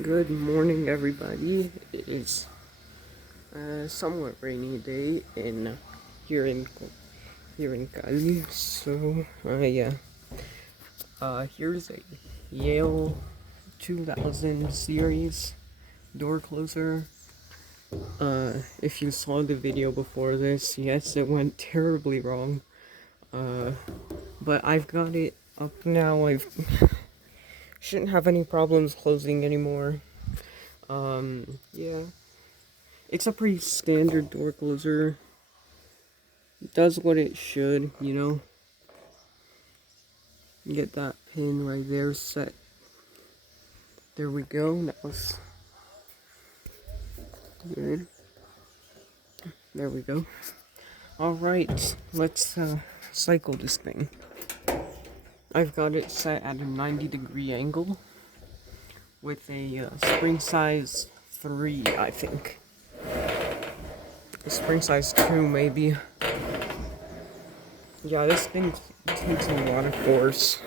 Good morning, everybody. It is a somewhat rainy day here in here in Cali. So, here's a Yale 2000 series door closer. If you saw the video before this, yes, it went terribly wrong. But I've got it up now. I shouldn't have any problems closing anymore. Yeah. It's a pretty standard door closer. It does what it should, you know. Get that pin right there set. There we go. That was good. There we go. Alright, let's cycle this thing. I've got it set at a 90-degree angle with a spring size 3, I think. A spring size 2, maybe. Yeah, this thing takes a lot of force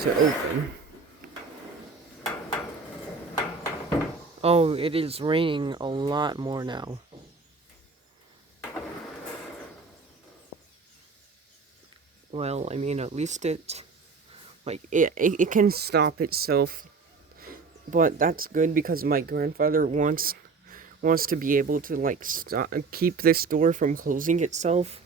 to open. Oh, it is raining a lot more now. Well, I mean, at least it can stop itself. But that's good because my grandfather wants to be able to keep this door from closing itself.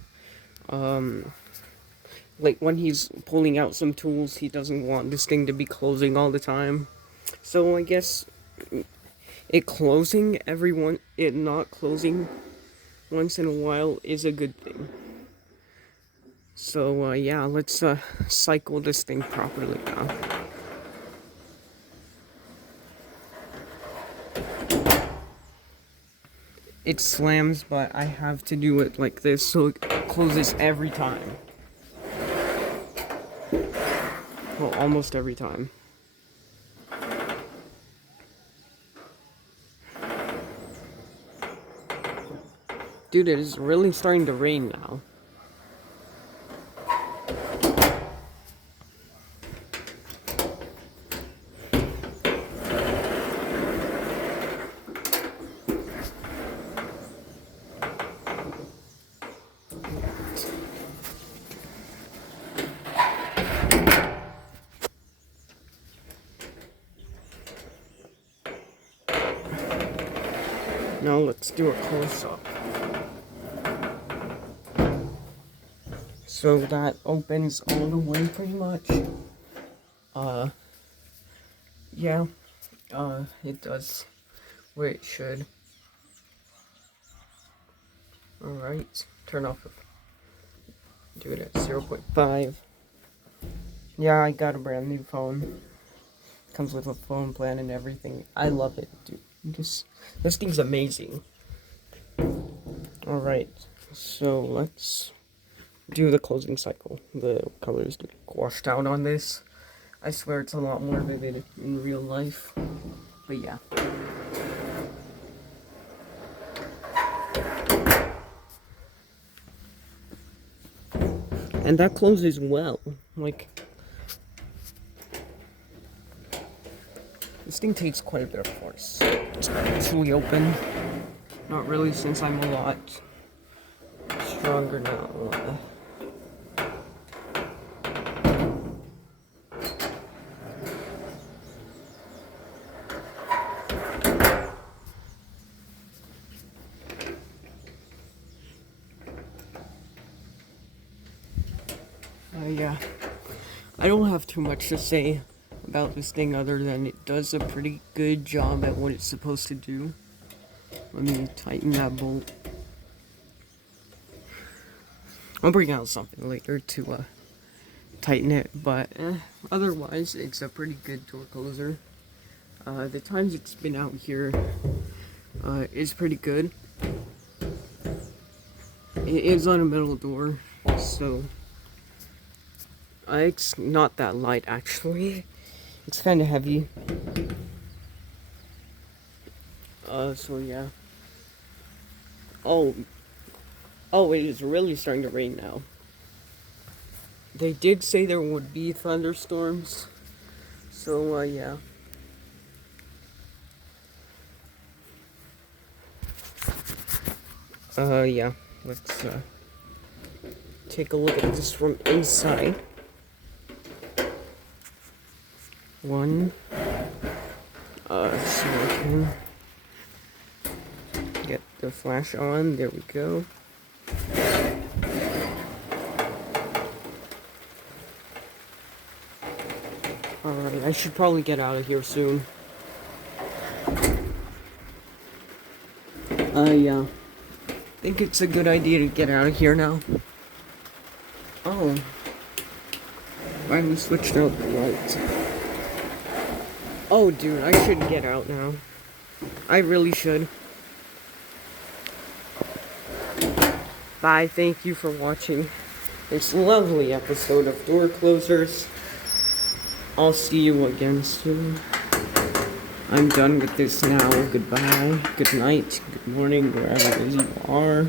Like when he's pulling out some tools, he doesn't want this thing to be closing all the time. So I guess it not closing once in a while is a good thing. So yeah, let's cycle this thing properly now. It slams, but I have to do it like this so it closes every time. Well, almost every time. Dude, it is really starting to rain now. Now let's do a close-up. So that opens all the way pretty much. Yeah, it does what it should. Alright, turn off, do it at 0.5. Yeah, I got a brand new phone. Comes with a phone plan and everything. I love it, dude. This thing's amazing. Alright, so let's do the closing cycle. The colors get washed out on this. I swear it's a lot more vivid in real life. But yeah. And that closes well. Like, this thing takes quite a bit of force to actually open. Not really, since I'm a lot stronger now. Yeah. I don't have too much to say about this thing other than it does a pretty good job at what it's supposed to do. Let me tighten that bolt. I'll bring out something later to tighten it, but otherwise it's a pretty good door closer. The times it's been out here is pretty good. It is on a metal door, so it's not that light actually. It's kind of heavy. So yeah. Oh, it is really starting to rain now. They did say there would be thunderstorms, so yeah. Yeah, let's, take a look at this from inside. One, so I can get the flash on, there we go. Alright, I should probably get out of here soon. Yeah. I think it's a good idea to get out of here now. Oh. Finally switched out the lights. Oh, dude, I should get out now. I really should. Bye, thank you for watching this lovely episode of Door Closers. I'll see you again soon. I'm done with this now. Goodbye, good night, good morning, wherever it is you are.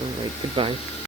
Alright, goodbye.